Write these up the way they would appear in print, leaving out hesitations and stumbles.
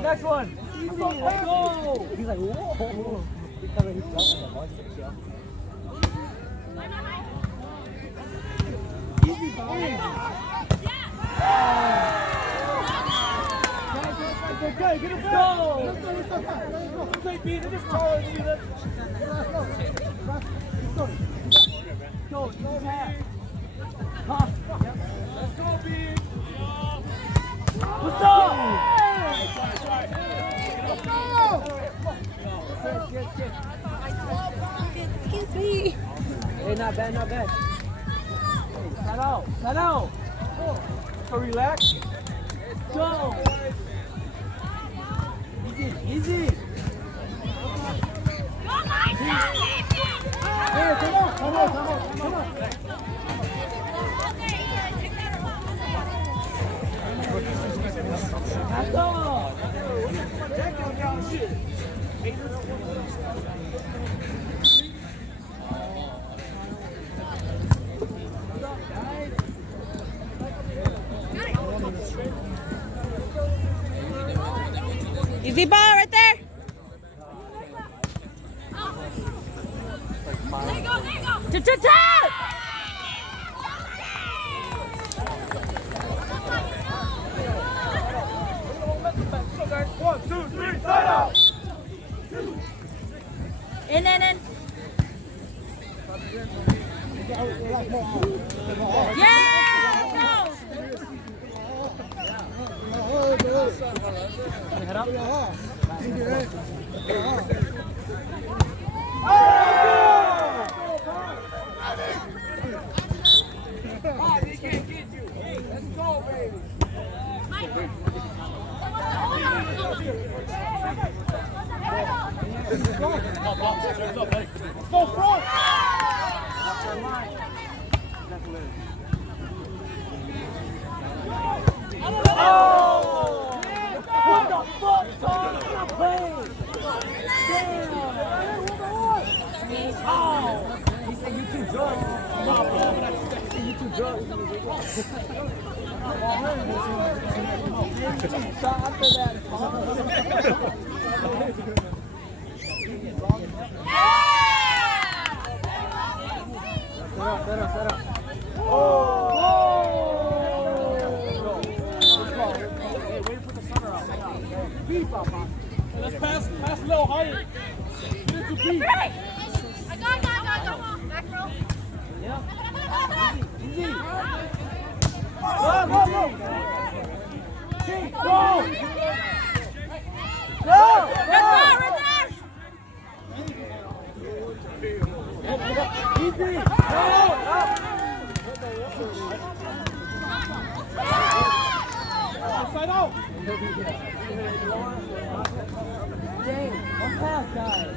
Next one. Let's go. He's like, whoa. Easy ball. Okay, get it go. Play B, they're just taller than you. Go, easy pass. Let's go, B. What's up? Excuse me. Hey, not bad, not bad. Hey, set out. So relax. Go. Easy. Hey, come on. Let's go. Easy ball right there. There you go. One, two, three, side out. In. Yeah, Head up. They can't get you. Let's go, baby. Go front. Oh! What the fuck, Tom? You're playing. Damn. Oh! He said you too drunk. He said you too drunk. Shot after that. Set up. Oh! Hey, way to put the center out. Beef up, man. Let's pass a little higher. Get it to beef. I got. Come on, back row. Yeah. Easy. Go. Let's go, right there. Easy. Side out. Dang, one pass, guys.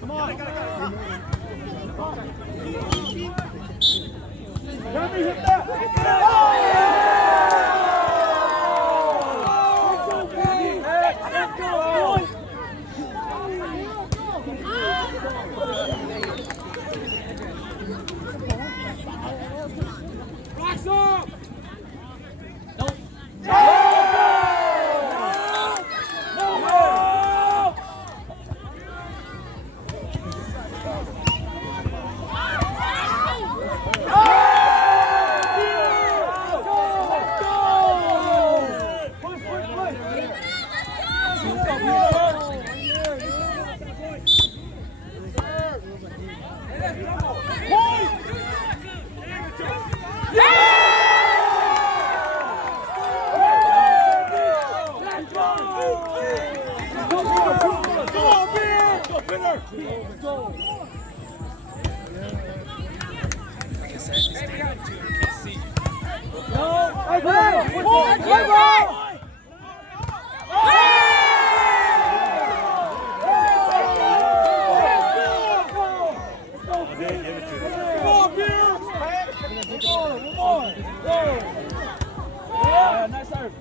Come on. Let me hit that. Let's go, boys. Rocks up. Nope. Nice serve.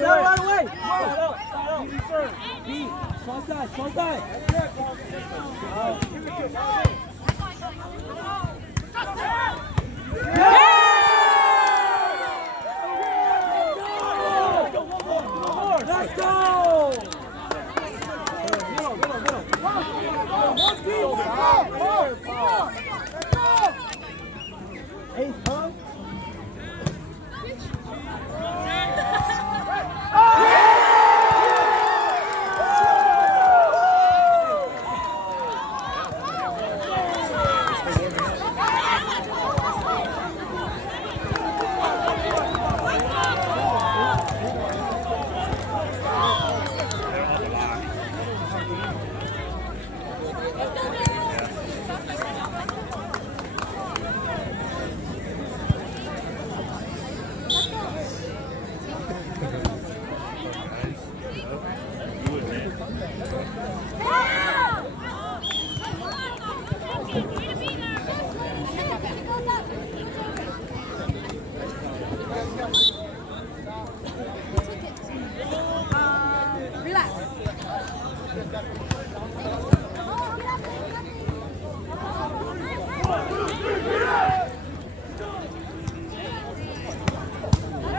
Right away. Easy serve. B. Strong side. Strong side. Let's go! Ace, huh?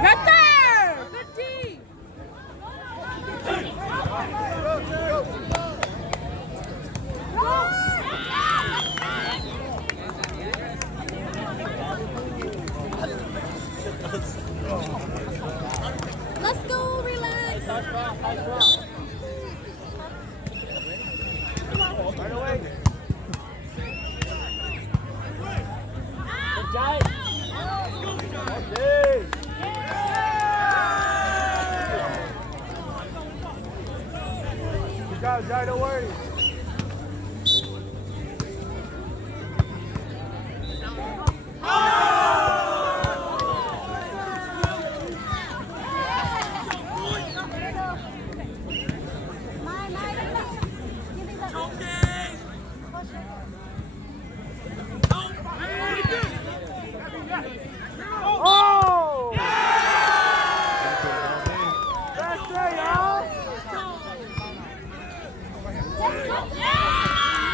Right there! Good D! Let's go, relax. Right away. Good job. Okay. Good job, Jai. Don't worry. Oh! That's it, y'all.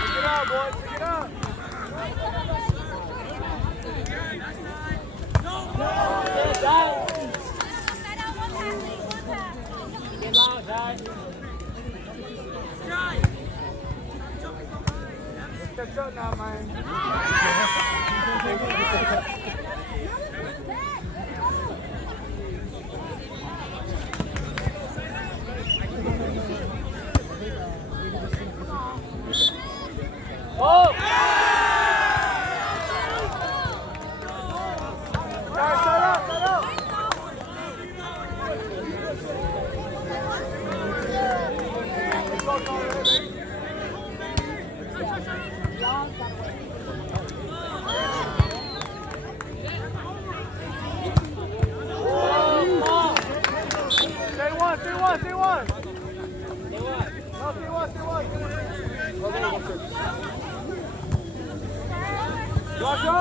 Pick it up, boys. Pick it up. Good job. Get loud, guys. Catch up now, man. Oh! Guys, shut up, shut up. Stay one, stay one, stay one. No, stay one, stay one. Let's go,